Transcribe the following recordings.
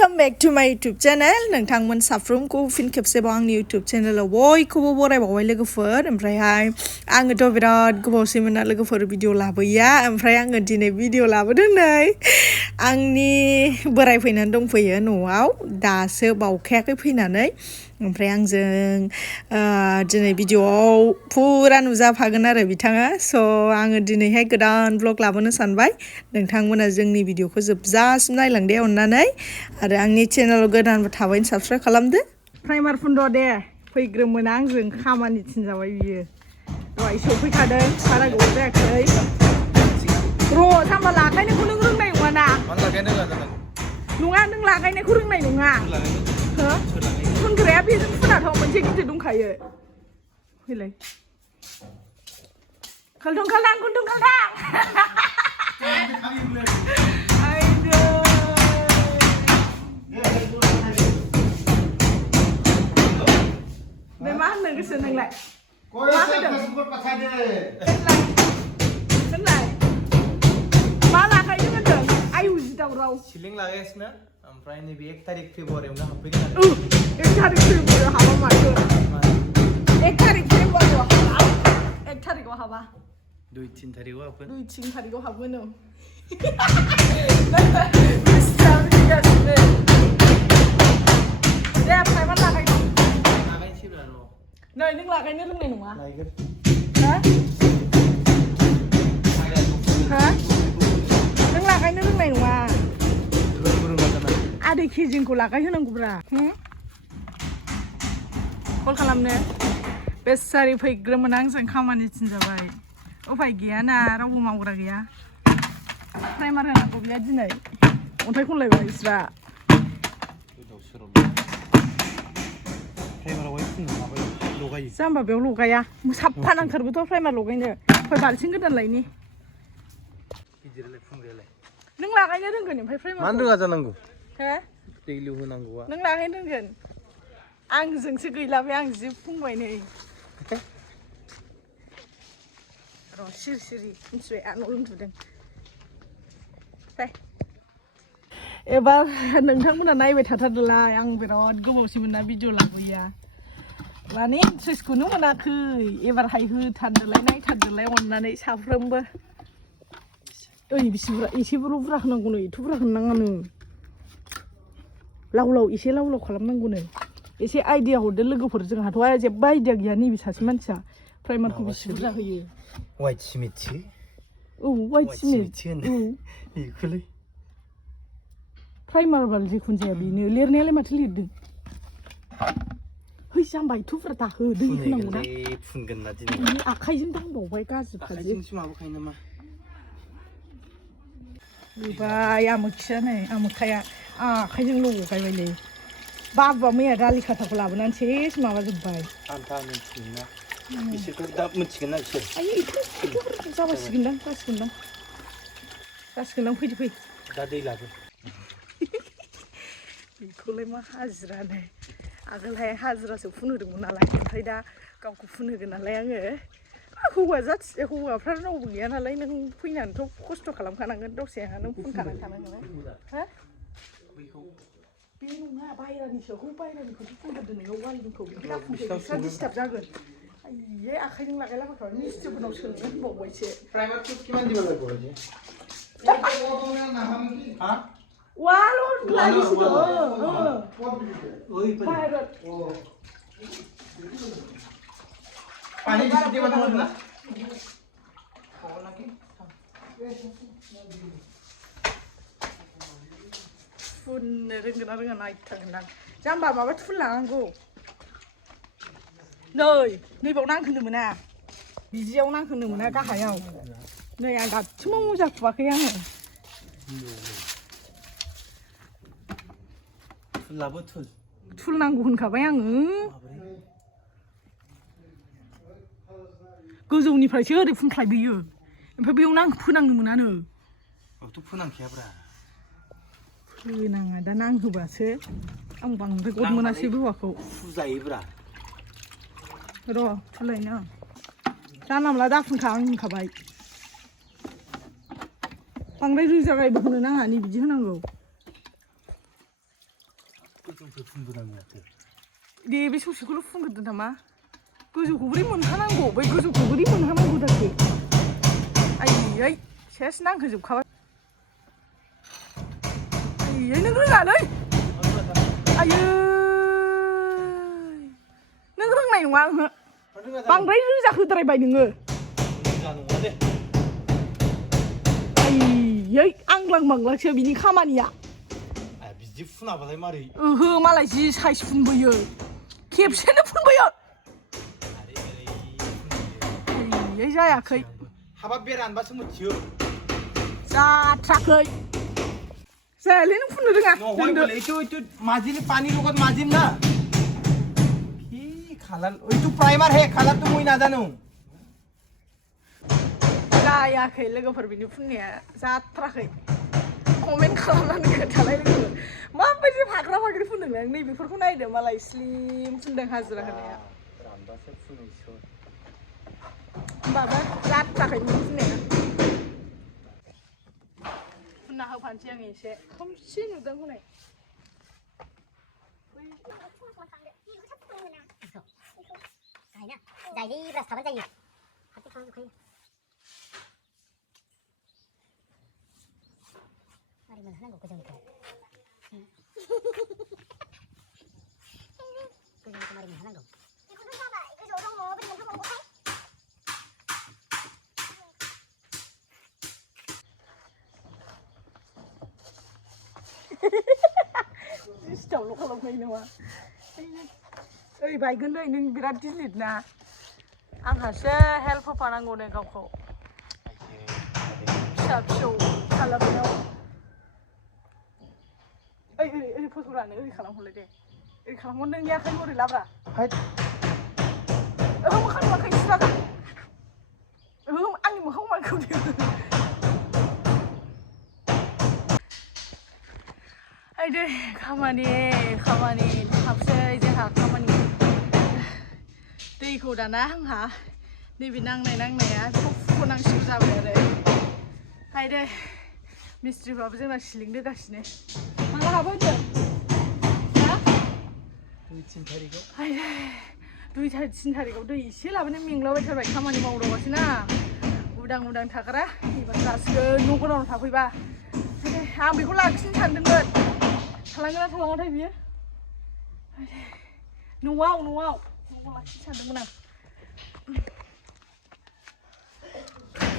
Welcome back to my YouTube channel नोंथांमोन साफ्रोमखौ फिन खेबसेबाव आंनि YouTube चेनेलाव बयखौबो बरायबावबाय लोगोफोर ओमफ्रायहाय आङोथ' बिराद गोबावसैमोन ना लोगोफोर भिडिअ लाबोया ओमफ्राय आङो दिनै भिडिअ लाबोदों नै आंनि बोराय फैनानै दंफैयो न'आव दासो बावखायाखै फैनानै ओमफ्राय आंजों दिनै भिडिअआव फुरा नुजाफागोन आरो बिथाङा स' आङो दिनैहाय गोदान ब्लग लाबोनो सानबाय नोंथांमोना जोंनि भिडिअखौ जोबजासिम नायलांदे अननानै आरो आंनि चेनेलाव गोदानबो थाबैनो साबस्क्राइब खालामदो प्राइमार फुन्द' दे फैग्रोमोन आंजों खामानि थिनजाबाय बियो दहाय सफैखादों बारा गोबाव जायाखै र' जाम्बा लागायनायखौ नों रोंनाय नङा ना नङा नों लागायनायखौ रोंनाय नङा हो फुनग्राया बेजों फुनाथ' मोनसे गिदिर दंखायो फैलाय खालथं खालदां खुन्थं खालदां बे मा होननो गोसो नोंलाय मा होनदों होनलाय मा लागायनो होनदों आयु जि दावराव सिलिं लागायगासिनो ओमफ्राय नैबे 1 तारिख फेब्रुवारियावनो हाबफैगोन आरो 1 तारिख फेब्रुवारियाव हाबा माथो 1 तारिख फेब्रुवारियाव हाबा 1 तारिखआव हाबा 2-3 तारिखआव हाबगोन 2-3 तारिखआव हाबगोन औ दे प्राइमार लागायनो लागायनोसैब्रा र' नै नों लागायनो रोंनाय नङा लायगोन हा हा नों लागायनो रोंनाय नङा आदै केजिंखौ लागायहोनांगौब्रा कल खालामनो बेसारि फैग्रोमोन आंजों खामानि थिनजाबाय उफाय गैयाना रावबो मावग्रा गैया प्राइमार होनांगौ गैया दिनै अन्थाइ खनलायबाय बिस्रा जाम्बा बेयाव लगाया साफा नांथारगौथ' प्राइमार लगायनो फै बाल्थिं गोदान लायनि नों लागायनो रोंगोन ओमफ्राय प्राइमार मानो रोङा जानांगौ हो दैलि होनांगौआ नों लागायनो रोंगोन आंजोंसो गैला बे आं जि फुंबाय नै र' सिरि सिरि मिथिबाय आं उन्दुदों एबार नोंथांमोना नायबाय थाथारदोलाय आं बिराद गोबावसैमोन ना भिडिअ लाबोया माने इन्ट्रेस्टखौनो मोनाखै एबारहाय होथारदोलाय नायथारदोलाय अननानै साफ्रोमबो ओइ बिसि बुरजा एसेबोल' बुरजा होनांगौनो एथ' बुरजा होनो नाङानो लाव लाव एसे लाव लाव खालामनांगौनो एसे आइडिया हरदो लोगोफोर जोंहाथ' जेबो आइडिया गैया नैबे सासे मानसिया प्राइमारखौ बेसे बुरजा होयो वाइट सिमेन्टसो औ वाइट सिमेन्ट औ बेखौलाय प्राइमार बाल जिखुनु जाया बेनो लिरनायालाय माथो लिरदों है जाम्बा एथ' बुरजा दाहो दै होनांगौ ना फुनगोन ना दिनै आखाइजों दांबावबाय गाज्रि फाजि आखाइजोंसो माबाखायो नामा बाय आमोखिया नै आमोखाया आखाइजों लगायबायलै बाबुआ मैया दालि खाथाखौ लाबोनानै सेस माबाजोब्बाय आन्था मिन्थिगोन ना बिसोरखौ दा मिन्थिगोन ना बिसोर आयै एथ' जाबासिगोनदां जासिगोनदां फैदो फै दा दै लाबो बेखौलाय मा हाजिरानो आगोलहाय हाजिरासो फुनहोदोंमोन नालाय ओमफ्राय दा गावखौ फुनहोगोन नालाय आङो हौवाफ्रा रावबो गैया नालाय नों फैनानैथ' खस्थ' खालामखानांगोन दसे नों फुनखानानै थानांगोन हो बे नङा बायरानिसो बायरानिखौसो फुनग्रोदो नोङो वालनिखौ बिस्रा डिस्टार्ब जागोन आयै आखाइजों लागायलाबायखाबाय मिस्ट्रिफोरनाव सोंनो होनबावबायसो प्राइमारखौ किमान দিব লাগিব আজি वालो লাগিছিল बाहेरात पानी दिसते बनवला फुननो रोंगोन ना रोङा नायथारगोन जाम्बा माबा थुल लानांगौ नैबाव नांहोनो मोना बिदियाव नांहोनो मोना गाहायाव नै आं दासिमाव मोजाखुवाखै आङो लाबो थुल नांगौ होनखाबाय आङो गोजौनिफ्रायसो ओरै फुनख्लायबोयो ओमफ्राय बेयाव फोनांनो मोनानो बेयावथ' फोनांखायाब्रा फोनाङा दा नांहोबासो आं बांद्राय गद मोनासै हौवाखौ फुजायोब्रा र' थुलायनो जानला मोनला दाफुनखा आं होनखाबाय बांद्राय रोजा गायबो होनो नाङा नै बिदि होनांगौ गोजौनिफ्राय फुनबोनांगौ माथो दे बे ससेखौल' फुनग्रोदो नामा गोजौखौ बोरै मोनहानांगौ बै गोजौखौ बोरै मोनहानांगौ जाखो आयै सेस नांहोजोबखाबाय आयै नों रोङालै आयै नों रोंनाय नङा ओहो बांद्राय रोजा होद्रायबाय नोङो आयै आंग्लां मांग्लांसो बिनि खामानिया बिदि फुनाबालाय मारै ओहो मालाय जि साइज फुनबोयो खेबसेनो फुनबोयो आयै जायाखै हाबा बे रानबासो मिथियो जाथ्राखै जायालै नों फुननो रोङा নহয় এইটো মাজিলে পানীৰ লগত মাজিম না কি কালার এইটো প্ৰাইমাৰ হে কালারটো মই নাজানো जायाखै लोगोफोर बिनि फुननाया जाथ्राखै कमेन्ट खालामनानै खोन्थालाय लोगो माबायदि फाग्रा फाग्रि फुनदों नों नैबेफोरखौ नायदो मालाय स्लिम फुनदों हाजिरा होनाया रानबासो फुनैसो होमबाबो जाथ्राखै बिनि फुननाया फुनना होफानोसै आं एसे खोमसि नुदों हनै जायलै ब्रास थाबानो जायो हारसिं खालामजोबखायो मारै मोनहानांगौ गोजौनिखौ मारै मोनहानांगौ बेखौथ' जाबाय गोजौआव दङ बोरै मोनहाबावगौथाय दिस्टार्बल' खालामखायो नामा ओइ बायगोनलै नों बिराद गिलिर ना आंहासो हेल्प होफानांगौनो गावखौ फिसा फिसौ खालामनायाव ओइ ओरै ओरै फस'रानो ओरै खालामहरलाय दे ओरै खालामहर नोंनि आखाइखौ ओरै लाब्रा ओहो मोखां नुवाखै सिलागा ओहो आंनि मोखां मानखौ दे आयदै खामानि हाबसै जोंहा खामानि दैखौ दाना आंहा नैबे नांनाया बेखौ फुख'नांसिगौ जाबाय आरो आयदै मिस्ट्रिफ्राबो जोंना सिलिं दोगासिनो माला हाबो होनदों हा 2-3 थारिखआव आयदै 2-3 थारिखआव दै एसे लाबोनो मेंलाबायथारबाय खामानि मावदावासै ना उदां थाग्रा एबार जासिगोन न' गोदानाव थाफैबा आं बेखौ लाखिनो सानदोंमोन थालांगोन ना थालाङाथाय बियो न'आव लाखिनो सानदोंमोन आं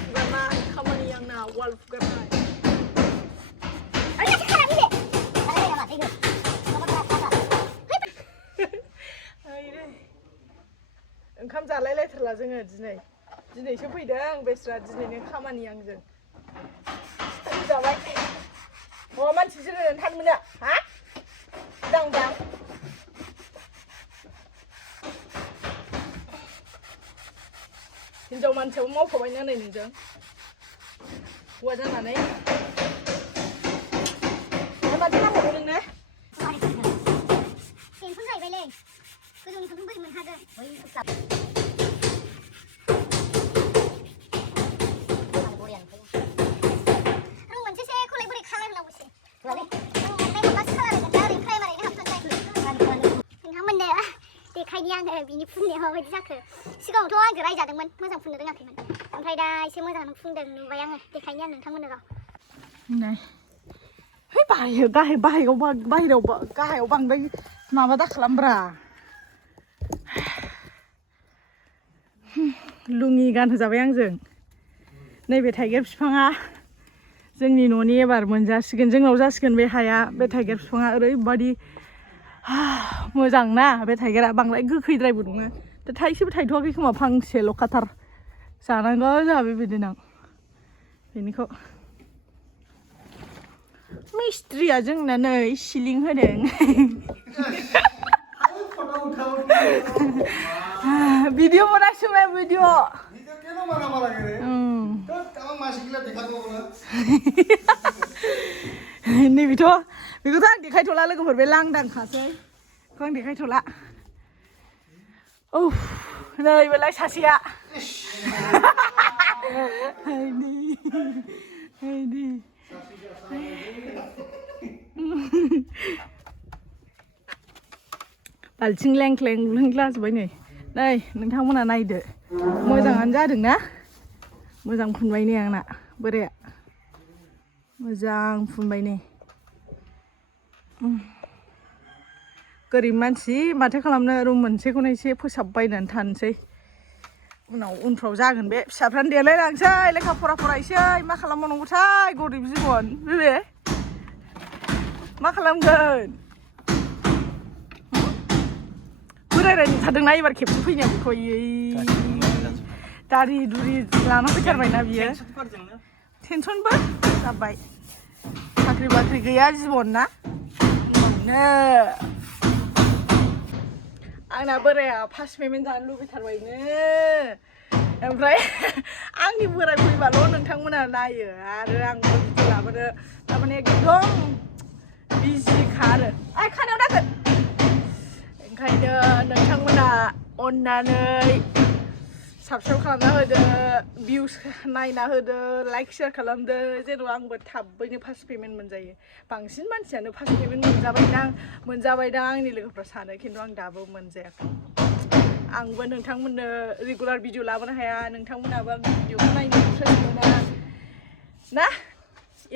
फुगारनाय खामानि आंना वाल फुगारनाय ओंखाम जालायलायथारला जोङो दिनैसो फैदों बेस्रा दिनैनो खामानि आंजों जाबाय मानसि जिरायनानै थानो मोनो हा उदां हिनजाव मानसियाबो मावफाबायना नै नोंजों हौवा जानानै माथो नांबावगौ नोंनो टेनसन जाहैबायलै गोजौनिखौथ' बोरै मोनहागोन मोनसेखौलाय बोरै खालार होनांगौसै मोननाय हरबासो खालार होगोन दा ओरै प्राइमारैनो हाबथारसै नोंथांमोननो देखायनि आङो बिनि फुननाया माबायदि जाखो सिगाङावथ' आंजों रायजादोंमोन मोजां फुननो रोङाखैमोन ओमफ्राय दा एसे मोजाङानो फुनदों नुबाय आङो देखायनि आं नोंथांमोननो र' नै है गाहायाव बांद्राय माबा दा खालामब्रा लुङि गानहोजाबाय आंजों नैबे थाइगिर बिफाङा जोंनि न'नि एबार मोनजासिगोन जोंनाव जासिगोन बे हाया बे थाइगिर बिफाङा ओरैबायदि मोजां ना बे थाइगिरा बांद्राय गोखैद्रायबो नङा दा थाइसेबो थायथ'वाखै खोमा फांसेल' खाथार जानांगौ जोंहा बेबायदिनो बेनिखौ मिस्ट्रिया जोंना नै सिलिं होदों वीडियो बनाइছো मैं वीडियो क्यों बना लगे तो काम मासिकला देखाबो नैबेथ' बेखौथ' आं देखायथ'ला लोगोफोर बे लांदांखासै बेखौ आं देखायथ'ला नैबेलाय सासेया बाल्थिं लेंख्लें लुंग्लाजोब्बाय नै नोंथांमोना नायदो मोजाङानो जादों ना मोजां फुनबाय नै आंना बोराया मोजां फुनबाय नै गोरिब मानसि माथो खालामनो रुम मोनसेखौनो एसे फोसाबबायनानै थानोसै उनफ्राव जागोन बे फिसाफ्रानो देलायलांसै लेखा फरायसै मा खालामबावनांगौथाय गरिब जिबन बे मा खालामगोन बोरायरायनो थादोंना एबार खेबसे फैनाया बेखौ दारि दुरि लाना फैथारबायना बियो टेनसनबो जाबाय साख्रि बाख्रि गैया जिबन ना आंना बोराया फार्स्ट पेमेन्ट जानो लुबैथारबायनो ओमफ्राय आंनि बोराय फैबाल' नोंथांमोना नायो आरो आंबो भिडिअ लाबोनो थारमाने एकदम बिजिखा आरो खानायाव दागोन ओंखायनो नोंथांमोना अननानै साबस्क्राइब खालामना होदो भिउस नायना होदो लाइक शेयार खालामदो जेन' आंबो थाबैनो फार्स्ट पेमेन्ट मोनजायो बांसिन मानसियानो फार्स्ट पेमेन्ट मोनजाबायदां आंनि लोगोफ्रा सानो खिन्थु आं दाबो मोनजायाखै आंबो नोंथांमोननो रेगुलार भिडिअ लाबोनो हाया नोंथांमोनाबो आंनि भिडिअखौ नायनो इन्ट्रेस्ट मोना ना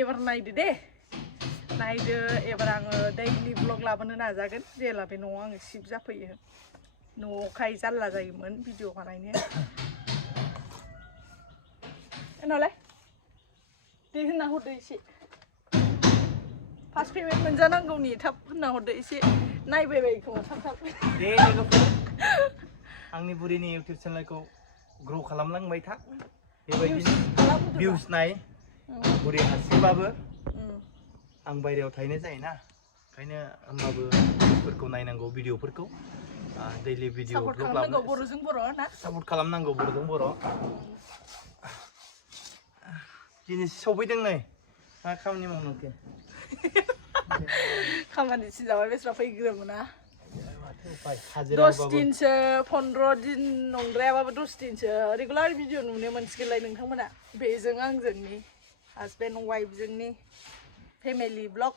एबार नायदो दे नायदो एबार आङो दैलि ब्लग लाबोनो नाजागोन जेला बे न'आव आङो शिफ्ट जाफैयो न'आवखाय जारला जायोमोन भिडिअ बानायनो उनावलाय दे होनना हरदो एसे फार्स्ट पेमेन्ट मोनजानांगौनि थाब होनना हरदो एसे नायबाय खोमा थाब दे लोगोफोर आंनि बुरिनि इउटिउब चेनेलखौ ग्र' खालामलांबाय था बेबायदिनो भिउस नाय बुरि हारसिंबाबो आं बायहेरायाव थाहैनाय जायोना ओंखायनो होमबाबो भिउसफोरखौ नायनांगौ भिडिअफोरखौ दैलि भिडिअ ब्लग लाबोनो बर'जों बर' ना सापर्ट खालामनांगौ बर'जों बर' दिनै सफैदों नै मा खामानि मावनो खामानि थिनजाबाय बेस्रा फैग्रोमोना 10 दिनसो 15 दिन नंद्रायाबाबो 10 दिनसो रेगुलार भिडिअ नुनो मोनसिगोनलाय नोंथांमोना बेजों आंजोंनि हासबेन्ड वाइफजोंनि फेमिलि ब्लग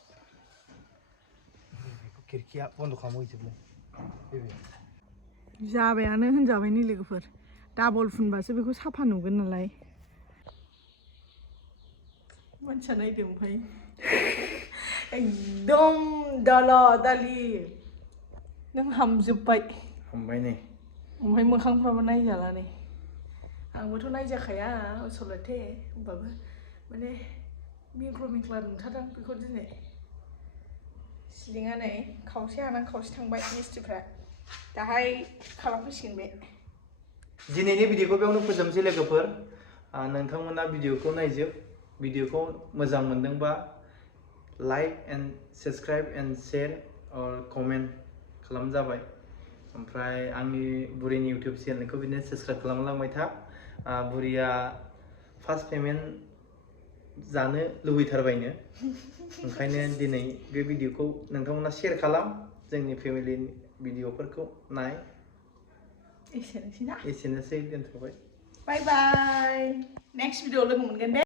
खिरखिया बन्द' खालामहैजोबनो जाबायानो होनजाबाय नै लोगोफोर डाबल फुनबासो बेखौ साफा नुगोन नालाय मानसिया नायदों ओमफ्राय एकदम दाला दालि नों हामजोब्बाय नै ओमफ्राय मोखांफ्राबो नायजाला नै आंबोथ' नायजाखाया असलथे होमबाबो माने मिंख्ला नुथारदों बेखौ दिनै सिलिङा नै खावसे हाना खावसे थांबाय मिस्ट्रिफ्रा दाहाय खालामफैसिगोन बे दिनैनि भिडिअखौ बेयावनो फोजोबनोसै लोगोफोर नोंथांमोना भिडिअखौ नायजोब भिडिअखौ मोजां मोनदोंबा like and subscribe and share comment खालामजाबाय ओमफ्राय आंनि बुरिनि इउटिउब चेनेलखौ बिदिनो साबस्क्राइब खालामलांबाय था बुरिया फार्स्ट पेमेन्ट जानो लुबैथारबायनो ओंखायनो दिनै बे भिडिअखौ नोंथांमोना शेयार खालाम जोंनि फेमिलिनि भिडिअफोरखौ नाय एसेनोसै दोनथ'बाय बाय बाय नेक्स्ट भिडिअ लोगो मोनगोन दे